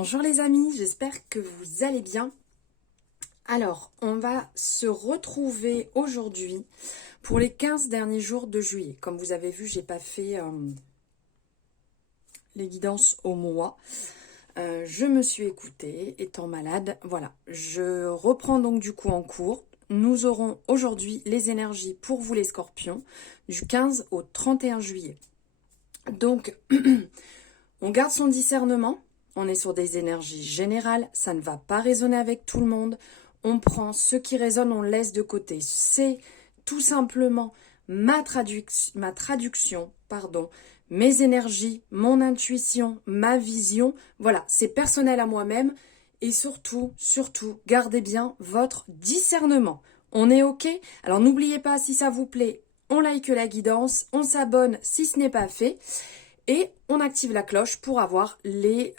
Bonjour les amis, j'espère que vous allez bien. Alors, on va se retrouver aujourd'hui pour les 15 derniers jours de juillet. Comme vous avez vu, j'ai pas fait les guidances au mois. Je me suis écoutée, étant malade. Voilà, je reprends donc du coup en cours. Nous aurons aujourd'hui les énergies pour vous les scorpions du 15 au 31 juillet. Donc, on garde son discernement. On est sur des énergies générales, ça ne va pas résonner avec tout le monde. On prend ce qui résonne, on laisse de côté. C'est tout simplement ma traduction, mes énergies, mon intuition, ma vision. Voilà, c'est personnel à moi-même. Et surtout, gardez bien votre discernement. On est OK? Alors n'oubliez pas, si ça vous plaît, on like la guidance, on s'abonne si ce n'est pas fait. Et on active la cloche pour avoir les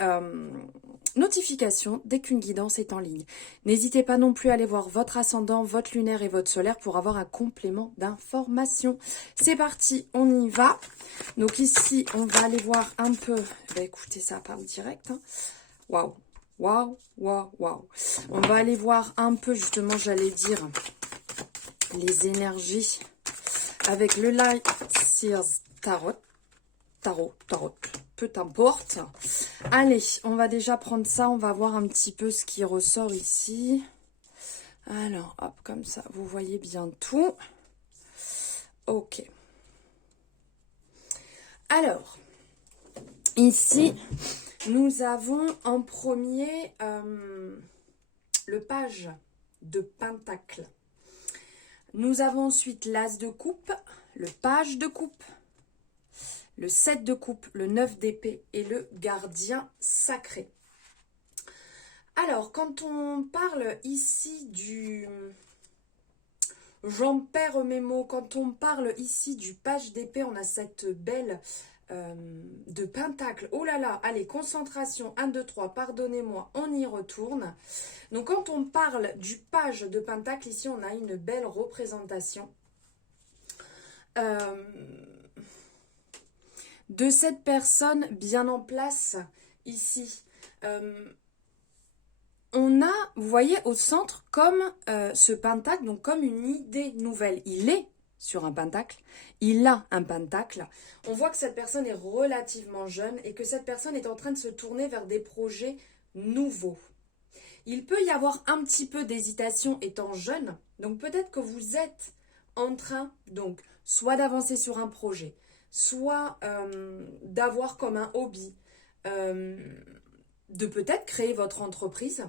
notifications dès qu'une guidance est en ligne. N'hésitez pas non plus à aller voir votre ascendant, votre lunaire et votre solaire pour avoir un complément d'information. C'est parti, on y va. Donc ici, on va aller voir un peu... écoutez, ça part direct. Waouh, waouh, waouh, waouh. On va aller voir un peu, justement, j'allais dire, les énergies avec le Light Seers Tarot. Tarot, peu importe. Allez, on va déjà prendre ça. On va voir un petit peu ce qui ressort ici. Alors, hop, comme ça, vous voyez bien tout. Ok. Alors, ici, nous avons en premier le page de Pentacle. Nous avons ensuite l'As de coupe, le page de coupe, le 7 de coupe, le 9 d'épée et le gardien sacré. Alors, quand on parle ici du... J'en perds mes mots. Quand on parle ici du page d'épée, on a cette belle de pentacle. Oh là là, allez, concentration, 1, 2, 3, pardonnez-moi, on y retourne. Donc, quand on parle du page de pentacle, ici, on a une belle représentation de cette personne bien en place ici. On a, vous voyez, au centre, comme ce pentacle, donc comme une idée nouvelle. Il est sur un pentacle, il a un pentacle. On voit que cette personne est relativement jeune et que cette personne est en train de se tourner vers des projets nouveaux. Il peut y avoir un petit peu d'hésitation étant jeune, donc peut-être que vous êtes en train, donc, soit d'avancer sur un projet, soit d'avoir comme un hobby, de peut-être créer votre entreprise,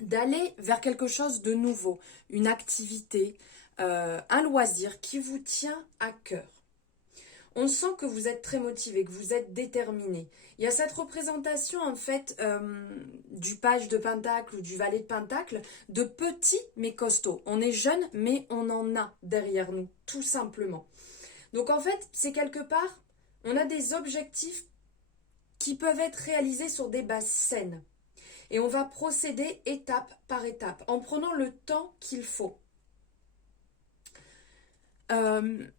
d'aller vers quelque chose de nouveau, une activité, un loisir qui vous tient à cœur. On sent que vous êtes très motivé, que vous êtes déterminé. Il y a cette représentation en fait du page de pentacle ou du valet de pentacle, de petit mais costaud. On est jeune mais on en a derrière nous, tout simplement. Donc en fait, c'est quelque part, on a des objectifs qui peuvent être réalisés sur des bases saines. Et on va procéder étape par étape, en prenant le temps qu'il faut. Il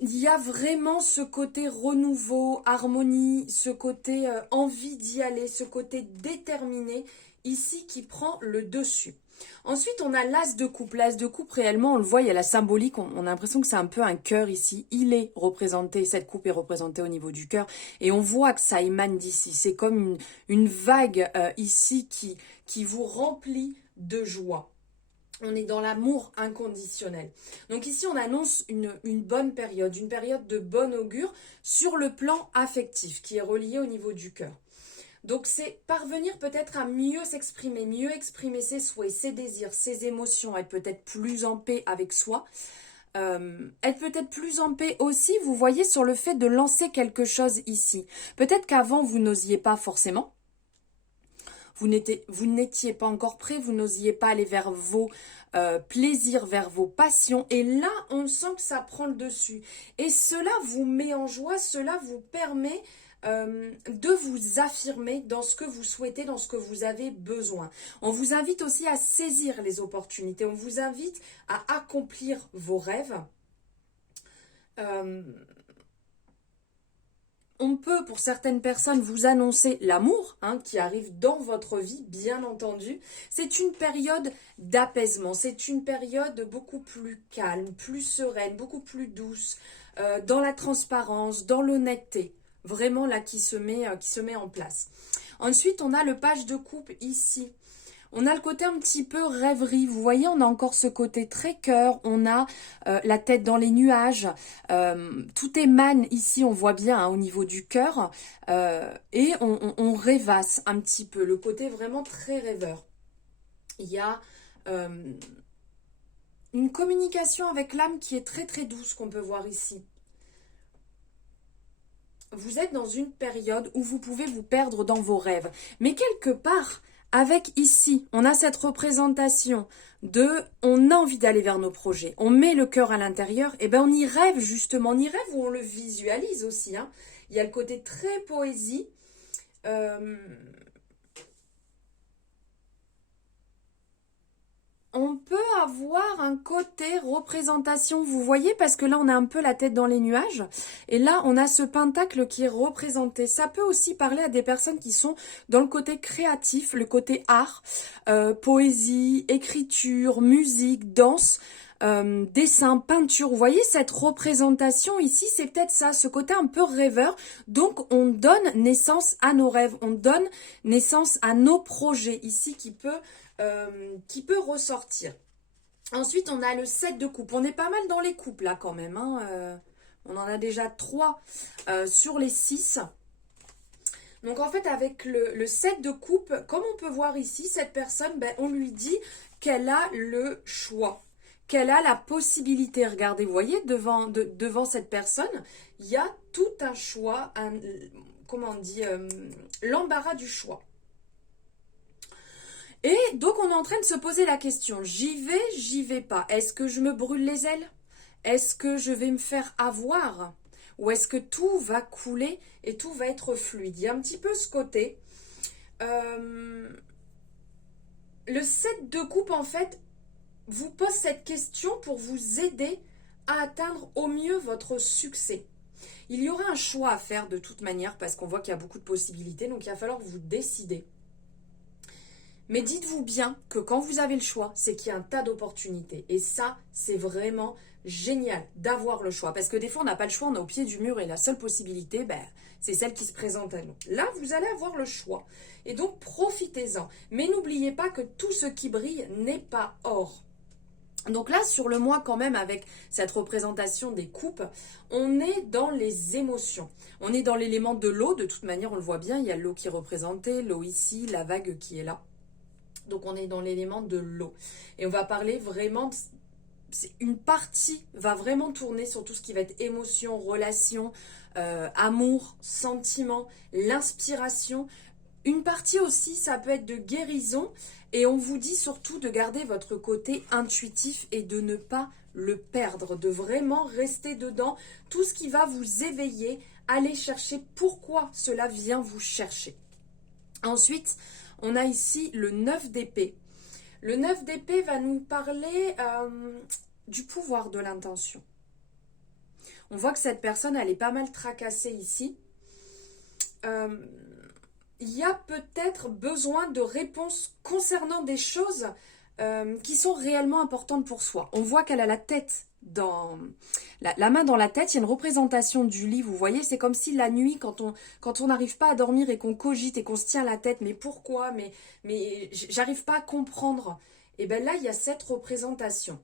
y a vraiment ce côté renouveau, harmonie, ce côté envie d'y aller, ce côté déterminé, ici qui prend le dessus. Ensuite, on a l'As de coupe. L'As de coupe, réellement, on le voit, il y a la symbolique. On a l'impression que c'est un peu un cœur ici. Il est représenté, cette coupe est représentée au niveau du cœur. Et on voit que ça émane d'ici. C'est comme une vague ici qui vous remplit de joie. On est dans l'amour inconditionnel. Donc ici, on annonce une bonne période, une période de bon augure sur le plan affectif qui est relié au niveau du cœur. Donc c'est parvenir peut-être à mieux s'exprimer, mieux exprimer ses souhaits, ses désirs, ses émotions, être peut-être plus en paix avec soi, être peut-être plus en paix aussi, vous voyez, sur le fait de lancer quelque chose ici. Peut-être qu'avant, vous n'osiez pas forcément, vous n'étiez pas encore prêt, vous n'osiez pas aller vers vos plaisirs, vers vos passions. Et là, on sent que ça prend le dessus. Et cela vous met en joie, cela vous permet de vous affirmer dans ce que vous souhaitez, dans ce que vous avez besoin. On vous invite aussi à saisir les opportunités. On vous invite à accomplir vos rêves. on peut, pour certaines personnes, vous annoncer l'amour qui arrive dans votre vie, bien entendu. C'est une période d'apaisement, c'est une période beaucoup plus calme, plus sereine, beaucoup plus douce, dans la transparence, dans l'honnêteté. Vraiment là qui se met en place. Ensuite, on a le page de coupe ici. On a le côté un petit peu rêverie. Vous voyez, on a encore ce côté très cœur. On a la tête dans les nuages. Tout émane ici, on voit bien au niveau du cœur. Et on rêvasse un petit peu. Le côté vraiment très rêveur. Il y a une communication avec l'âme qui est très très douce qu'on peut voir ici. Vous êtes dans une période où vous pouvez vous perdre dans vos rêves. Mais quelque part, avec ici, on a cette représentation de on a envie d'aller vers nos projets. On met le cœur à l'intérieur, et bien on y rêve justement. On y rêve ou on le visualise aussi. Il y a le côté très poésie. On peut avoir un côté représentation, vous voyez, parce que là, on a un peu la tête dans les nuages. Et là, on a ce pentacle qui est représenté. Ça peut aussi parler à des personnes qui sont dans le côté créatif, le côté art, poésie, écriture, musique, danse, dessin, peinture. Vous voyez, cette représentation ici, c'est peut-être ça, ce côté un peu rêveur. Donc, on donne naissance à nos rêves, on donne naissance à nos projets ici qui peut ressortir. Ensuite, on a le 7 de coupe. On est pas mal dans les coupes là quand même. On en a déjà 3 sur les 6. Donc en fait, avec le 7 de coupe, comme on peut voir ici, cette personne, on lui dit qu'elle a le choix, qu'elle a la possibilité. Regardez, vous voyez, devant cette personne, il y a tout un choix, l'embarras du choix. Et donc, on est en train de se poser la question, j'y vais pas. Est-ce que je me brûle les ailes? Est-ce que je vais me faire avoir? Ou est-ce que tout va couler et tout va être fluide? Il y a un petit peu ce côté. Le 7 de coupe, en fait, vous pose cette question pour vous aider à atteindre au mieux votre succès. Il y aura un choix à faire de toute manière parce qu'on voit qu'il y a beaucoup de possibilités. Donc, il va falloir vous décider. Mais dites-vous bien que quand vous avez le choix, c'est qu'il y a un tas d'opportunités. Et ça, c'est vraiment génial d'avoir le choix. Parce que des fois, on n'a pas le choix, on est au pied du mur et la seule possibilité, c'est celle qui se présente à nous. Là, vous allez avoir le choix. Et donc, profitez-en. Mais n'oubliez pas que tout ce qui brille n'est pas or. Donc là, sur le mois quand même, avec cette représentation des coupes, on est dans les émotions. On est dans l'élément de l'eau. De toute manière, on le voit bien, il y a l'eau qui est représentée, l'eau ici, la vague qui est là. Donc, on est dans l'élément de l'eau. Et on va parler vraiment, une partie va vraiment tourner sur tout ce qui va être émotion, relation, amour, sentiment, l'inspiration. Une partie aussi, ça peut être de guérison. Et on vous dit surtout de garder votre côté intuitif et de ne pas le perdre, de vraiment rester dedans. Tout ce qui va vous éveiller, allez chercher pourquoi cela vient vous chercher. Ensuite, on a ici le 9 d'épée. Le 9 d'épée va nous parler du pouvoir de l'intention. On voit que cette personne, elle est pas mal tracassée ici. Il y a peut-être besoin de réponses concernant des choses qui sont réellement importantes pour soi. On voit qu'elle a la tête dans la main dans la tête, il y a une représentation du lit, vous voyez, c'est comme si la nuit, quand on n'arrive pas à dormir et qu'on cogite et qu'on se tient la tête, mais pourquoi, mais j'arrive pas à comprendre. Et bien là, il y a cette représentation.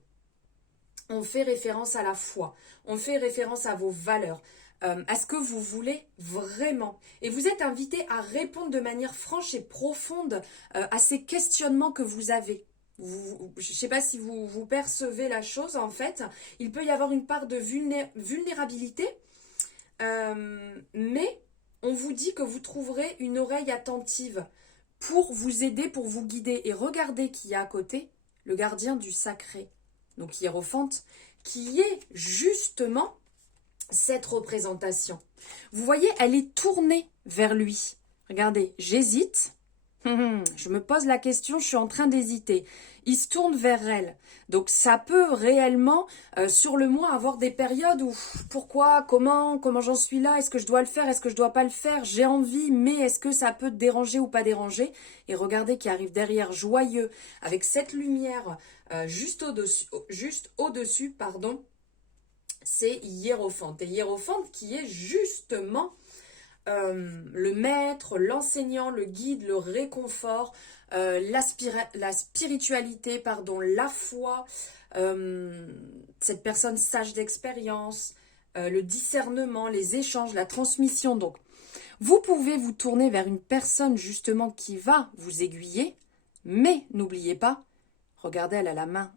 On fait référence à la foi, on fait référence à vos valeurs, à ce que vous voulez vraiment. Et vous êtes invité à répondre de manière franche et profonde à ces questionnements que vous avez. Je ne sais pas si vous percevez la chose, en fait. Il peut y avoir une part de vulnérabilité, mais on vous dit que vous trouverez une oreille attentive pour vous aider, pour vous guider. Et regardez qui y a à côté, le gardien du sacré, donc hiérophante, qui est justement cette représentation. Vous voyez, elle est tournée vers lui. Regardez, j'hésite, Je me pose la question, je suis en train d'hésiter. Il se tourne vers elle. Donc ça peut réellement, sur le mois, avoir des périodes où pourquoi, comment j'en suis là, est-ce que je dois le faire, est-ce que je dois pas le faire, j'ai envie, mais est-ce que ça peut déranger ou pas déranger? Et regardez qui arrive derrière, joyeux, avec cette lumière juste au-dessus, pardon, c'est Hiérophante. Et Hiérophante qui est justement le maître, l'enseignant, le guide, le réconfort, la spiritualité, pardon, la foi, cette personne sage d'expérience, le discernement, les échanges, la transmission. Donc, vous pouvez vous tourner vers une personne justement qui va vous aiguiller, mais n'oubliez pas, regardez, elle a la main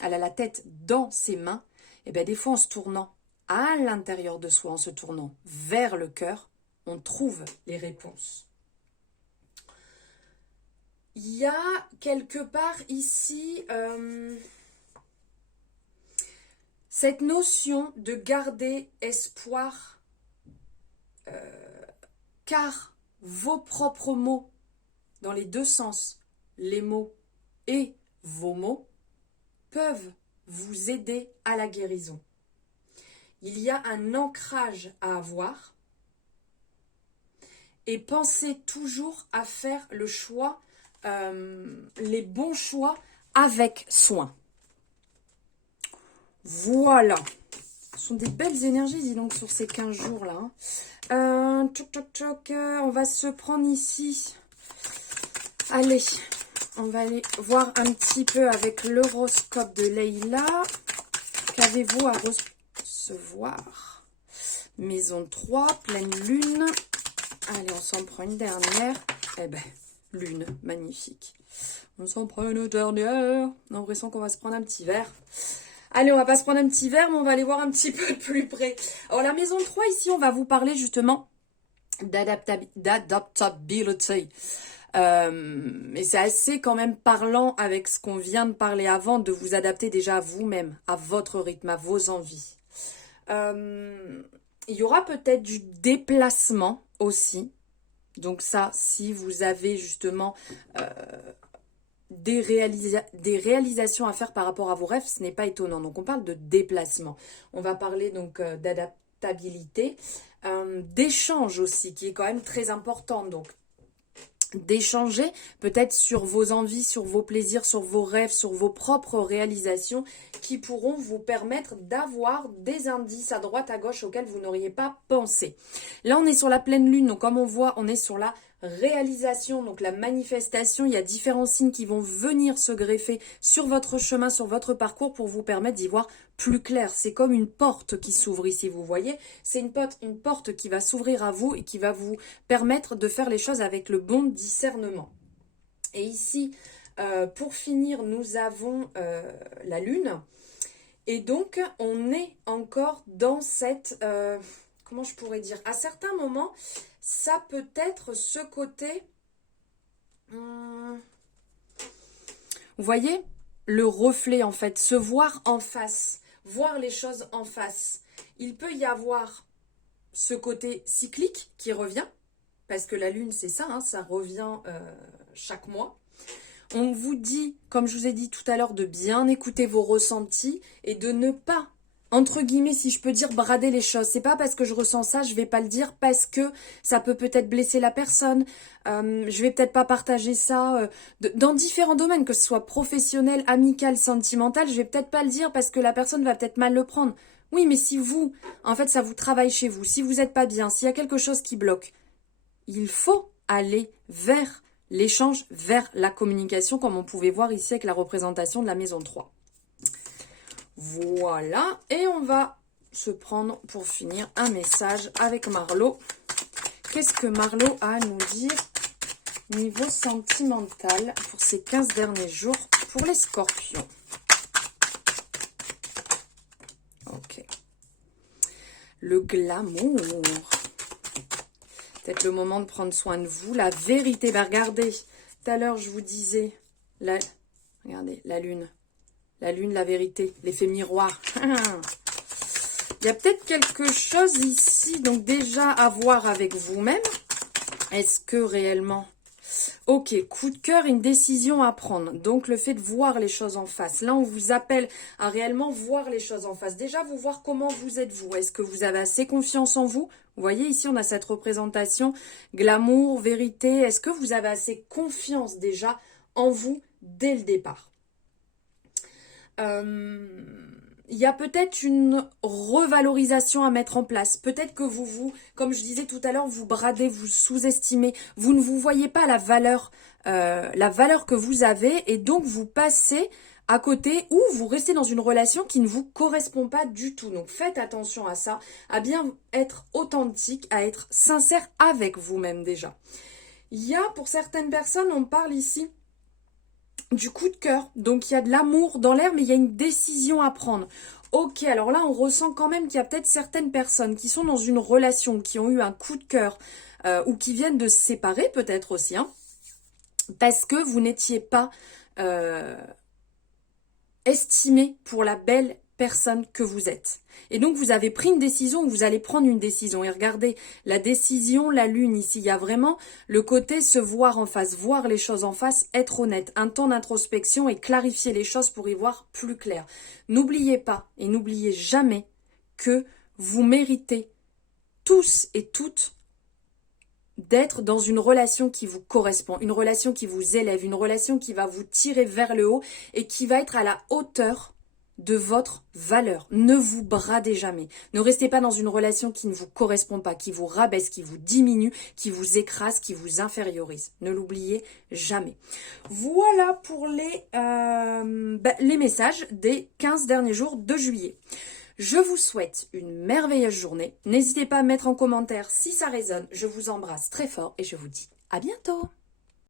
elle a la tête dans ses mains. Et bien des fois en se tournant à l'intérieur de soi, en se tournant vers le cœur, on trouve les réponses. Il y a quelque part ici cette notion de garder espoir, car vos propres mots, dans les deux sens, les mots et vos mots, peuvent vous aider à la guérison. Il y a un ancrage à avoir et pensez toujours à faire le choix, les bons choix avec soin. Voilà. Ce sont des belles énergies, dis donc, sur ces 15 jours-là. On va se prendre ici. Allez, on va aller voir un petit peu avec l'horoscope de Leïla. Qu'avez-vous à recevoir? Maison 3, pleine lune. Allez, on s'en prend une dernière. Eh ben, lune, magnifique. On s'en prend une dernière. On a l'impression qu'on va se prendre un petit verre. Allez, on va pas se prendre un petit verre, mais on va aller voir un petit peu plus près. Alors, la maison 3, ici, on va vous parler justement d'adaptability. Et c'est assez quand même parlant avec ce qu'on vient de parler avant, de vous adapter déjà à vous-même, à votre rythme, à vos envies. Il y aura peut-être du déplacement aussi. Donc ça, si vous avez justement des réalisations à faire par rapport à vos rêves, ce n'est pas étonnant. Donc on parle de déplacement. On va parler donc d'adaptabilité, d'échange aussi, qui est quand même très important. Donc d'échanger peut-être sur vos envies, sur vos plaisirs, sur vos rêves, sur vos propres réalisations qui pourront vous permettre d'avoir des indices à droite à gauche auxquels vous n'auriez pas pensé. Là, on est sur la pleine lune, donc comme on voit, on est sur la réalisation, donc la manifestation. Il y a différents signes qui vont venir se greffer sur votre chemin, sur votre parcours pour vous permettre d'y voir plus clair. C'est comme une porte qui s'ouvre ici, vous voyez. C'est une porte qui va s'ouvrir à vous et qui va vous permettre de faire les choses avec le bon discernement. Et ici, pour finir, nous avons la lune. Et donc, on est encore dans cette... comment je pourrais dire? À certains moments, ça peut être ce côté... vous voyez? Le reflet, en fait. Se voir en face. Voir les choses en face. Il peut y avoir ce côté cyclique qui revient. Parce que la lune, c'est ça, hein, ça revient chaque mois. On vous dit, comme je vous ai dit tout à l'heure, de bien écouter vos ressentis et de ne pas, entre guillemets, si je peux dire, brader les choses. C'est pas parce que je ressens ça, je vais pas le dire parce que ça peut peut-être blesser la personne. Je vais peut-être pas partager ça dans différents domaines, que ce soit professionnel, amical, sentimental. Je vais peut-être pas le dire parce que la personne va peut-être mal le prendre. Oui, mais si vous, en fait, ça vous travaille chez vous, si vous n'êtes pas bien, s'il y a quelque chose qui bloque, il faut aller vers l'échange, vers la communication, comme on pouvait voir ici avec la représentation de la maison 3. Voilà, et on va se prendre pour finir un message avec Marlo. Qu'est-ce que Marlo a à nous dire niveau sentimental pour ces 15 derniers jours pour les scorpions? Ok. Le glamour. Peut-être le moment de prendre soin de vous. La vérité. Bah, regardez, tout à l'heure, je vous disais, regardez, la lune. La lune, la vérité. L'effet miroir. Il y a peut-être quelque chose ici, donc déjà à voir avec vous-même. Est-ce que réellement... Ok, coup de cœur, une décision à prendre. Donc, le fait de voir les choses en face. Là, on vous appelle à réellement voir les choses en face. Déjà, vous voir comment vous êtes vous. Est-ce que vous avez assez confiance en vous? Vous voyez, ici, on a cette représentation glamour, vérité. Est-ce que vous avez assez confiance déjà en vous dès le départ? Il y a peut-être une revalorisation à mettre en place. Peut-être que comme je disais tout à l'heure, vous bradez, vous sous-estimez. Vous ne vous voyez pas la valeur que vous avez et donc vous passez à côté ou vous restez dans une relation qui ne vous correspond pas du tout. Donc faites attention à ça, à bien être authentique, à être sincère avec vous-même déjà. Il y a pour certaines personnes, on parle ici du coup de cœur. Donc il y a de l'amour dans l'air, mais il y a une décision à prendre. Ok, alors là, on ressent quand même qu'il y a peut-être certaines personnes qui sont dans une relation, qui ont eu un coup de cœur, ou qui viennent de se séparer peut-être aussi, hein, parce que vous n'étiez pas estimé pour la belle personne que vous êtes. Et donc, vous avez pris une décision, vous allez prendre une décision. Et regardez, la décision, la lune, ici, il y a vraiment le côté se voir en face, voir les choses en face, être honnête, un temps d'introspection et clarifier les choses pour y voir plus clair. N'oubliez pas et n'oubliez jamais que vous méritez tous et toutes d'être dans une relation qui vous correspond, une relation qui vous élève, une relation qui va vous tirer vers le haut et qui va être à la hauteur de votre valeur. Ne vous bradez jamais. Ne restez pas dans une relation qui ne vous correspond pas, qui vous rabaisse, qui vous diminue, qui vous écrase, qui vous infériorise. Ne l'oubliez jamais. Voilà pour les messages des 15 derniers jours de juillet. Je vous souhaite une merveilleuse journée. N'hésitez pas à mettre en commentaire si ça résonne. Je vous embrasse très fort et je vous dis à bientôt.